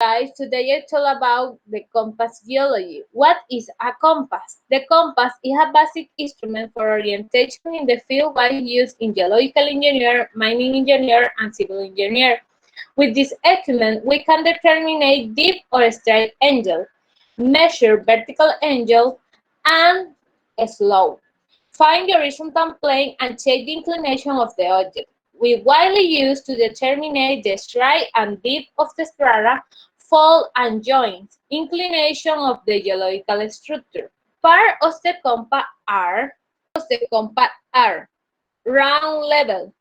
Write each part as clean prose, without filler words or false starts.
guys, today it's all about the compass geology. What is a compass? The compass is a basic instrument for orientation in the field widely used in geological engineer, mining engineer, and civil engineer. With this equipment, we can determine a deep or straight angle, measure vertical angle, and slope. Find the horizontal plane and check the inclination of the object. We widely use to determine the stride and depth of the strata, fall and joints, inclination of the geological structure. Part of the compass are round level.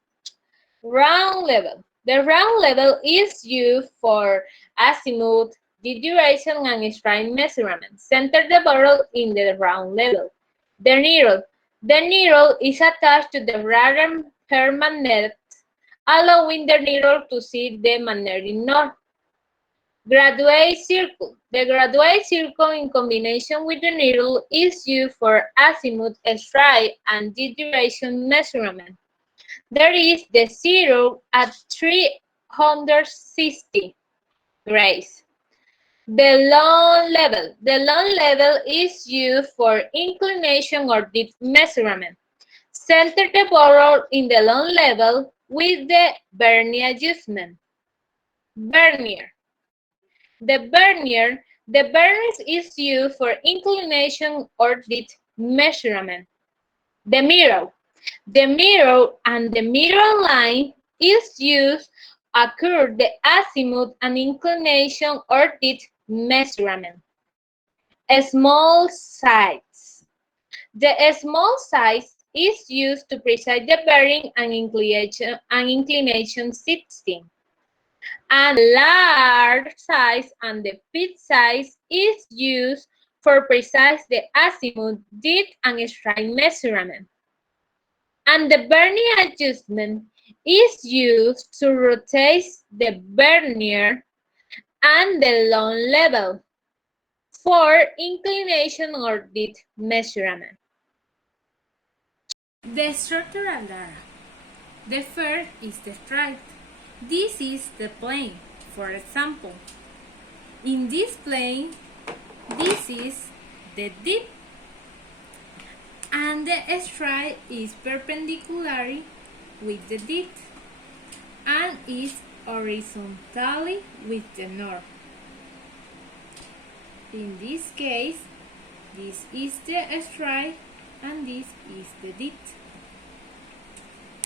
Round level. The round level is used for azimuth, duration, and stride measurement. Center the barrel in the round level. The needle. The needle is attached to the radar per magnet, allowing the needle to see the magnetic north. Graduate circle. The graduate circle in combination with the needle is used for azimuth, stride, and duration measurement. There is the zero at 360 degrees. The long level. The long level is used for inclination or depth measurement. Center the borrow in the long level with the vernier adjustment. Vernier. The vernier is used for inclination or depth measurement. The mirror. The mirror and the mirror line is used to curve the azimuth and inclination or depth measurement. A small size. The small size is used to precise the bearing and inclination system. And large size and the pit size is used for precise the azimuth, depth, and stride measurement. And the vernier adjustment is used to rotate the vernier and the long level for inclination or depth measurement. The structural data. The first is the stride. This is the plane. For example, in this plane, this is the dip, and the stride is perpendicular with the dip and is horizontally with the north. In this case, this is the stride and this is the dip.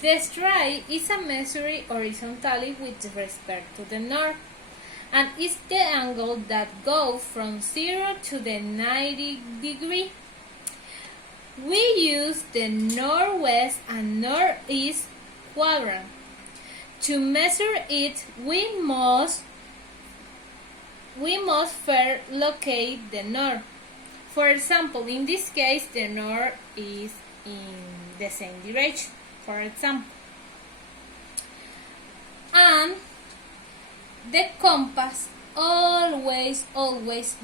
The stride is a measure horizontally with respect to the north, and is the angle that goes from 0 to the 90 degree. We use the northwest and northeast quadrant. To measure it, we must first locate the north. For example, in this case, the north is in the same direction, for example. And the compass always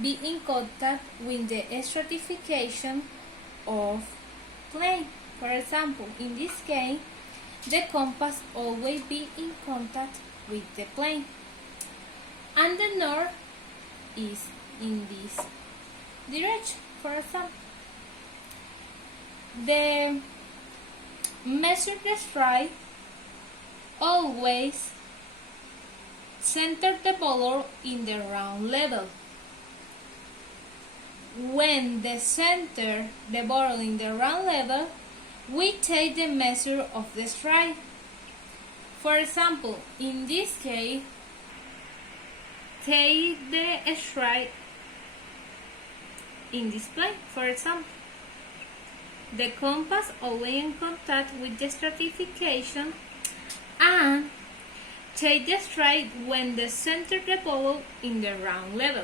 be in contact with the stratification of plane. For example, in this case, the compass always be in contact with the plane. And the north is in this direction, for example. The measure the stride always center the ball in the round level. When the center the ball in the round level, we take the measure of the stride. For example, in this case, take the stride in this plane, for example. The compass always in contact with the stratification and take the stride when the center the ball in the round level.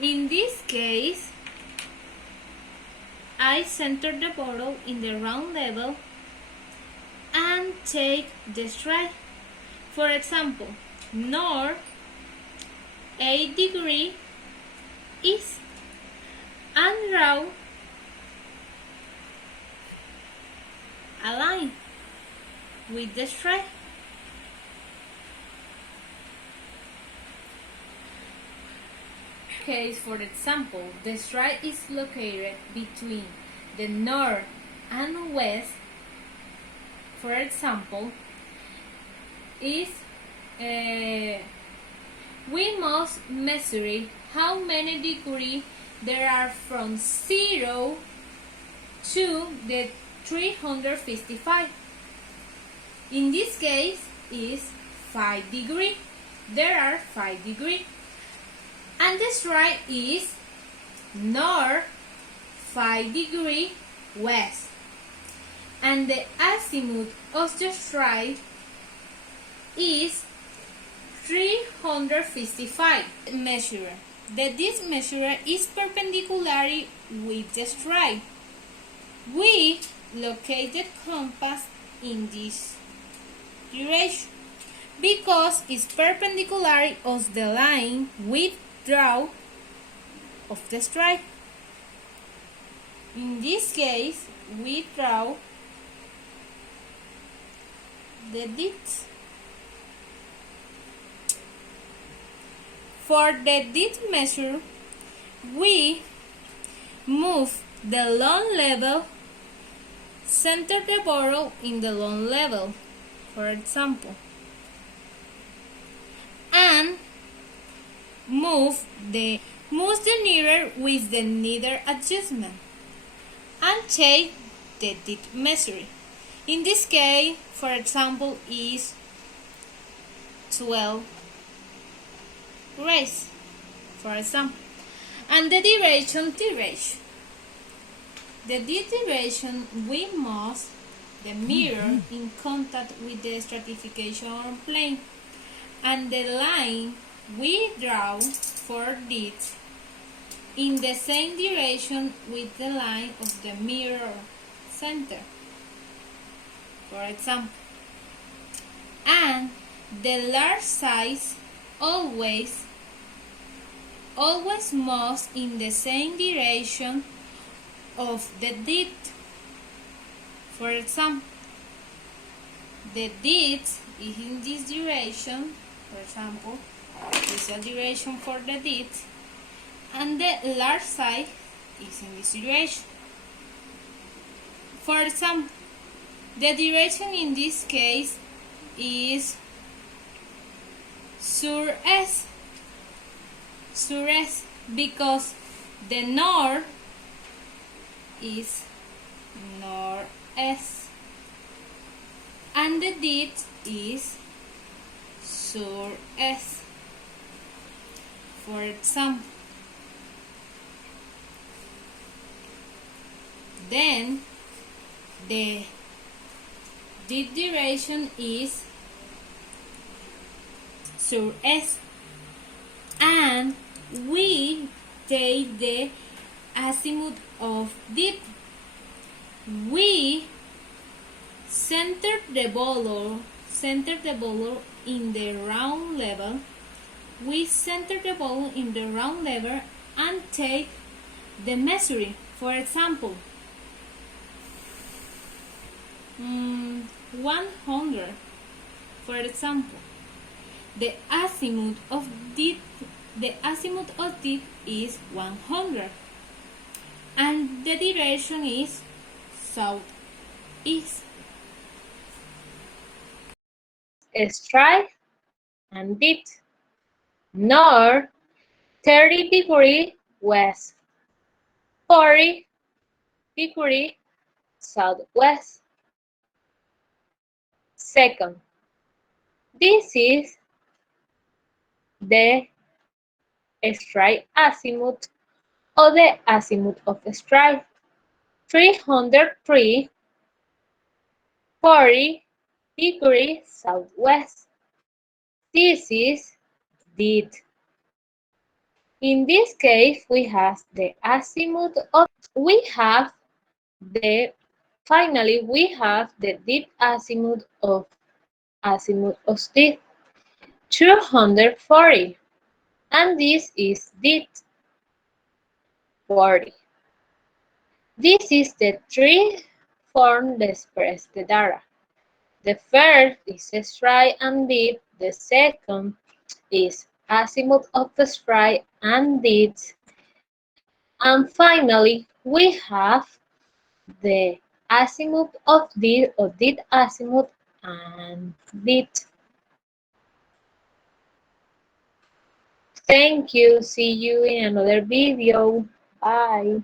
In this case, I center the ball in the round level and take the stride. For example, north 8 degree east and round align with the stride. case, for example, the strike is located between the north and west, for example, is we must measure how many degrees there are from 0 to the 355. In this case is 5 degrees. There are 5 degrees. And the strike is north 5 degrees west. And the azimuth of the strike is 355 measure. This measure is perpendicular with the strike. We locate the compass in this direction because it's perpendicular of the line we draw of the strike. In this case, we draw the depth. For the depth measure, we move the long level, center the borrow in the long level, for example, and move the needle with the needle adjustment and take the depth measure. In this case, for example, is 12 rays, for example, and the direction. The direction we must the mirror in contact with the stratification plane, and the line we draw for this in the same direction with the line of the mirror center, for example. And the large size always moves in the same direction of the depth. For example, the depth is in this direction, for example, this is a direction for the depth, and the large size is in this direction. For example, the direction in this case is sur-est, because the north is north-est and the depth is sur-est. For example, then the depth direction is sur-est, and we take the azimuth of depth. We center the ball in the round level. We center the ball in the round level and take the measuring. For example, 100. For example, the azimuth of depth is 100, and the direction is southeast. Strike and depth. North 30 degrees west, 40 degrees southwest. Second, this is the strike azimuth or the azimuth of the strike. 303, 40 degrees southwest. This is depth. In this case, we have the azimuth of, finally we have the depth azimuth of depth, 240, and this is depth, 40. This is the three forms to express the data. The first is strike and depth, the second is azimuth of the sprite and dit. And finally, we have the azimuth of dit or dit azimuth and dit. Thank you. See you in another video. Bye.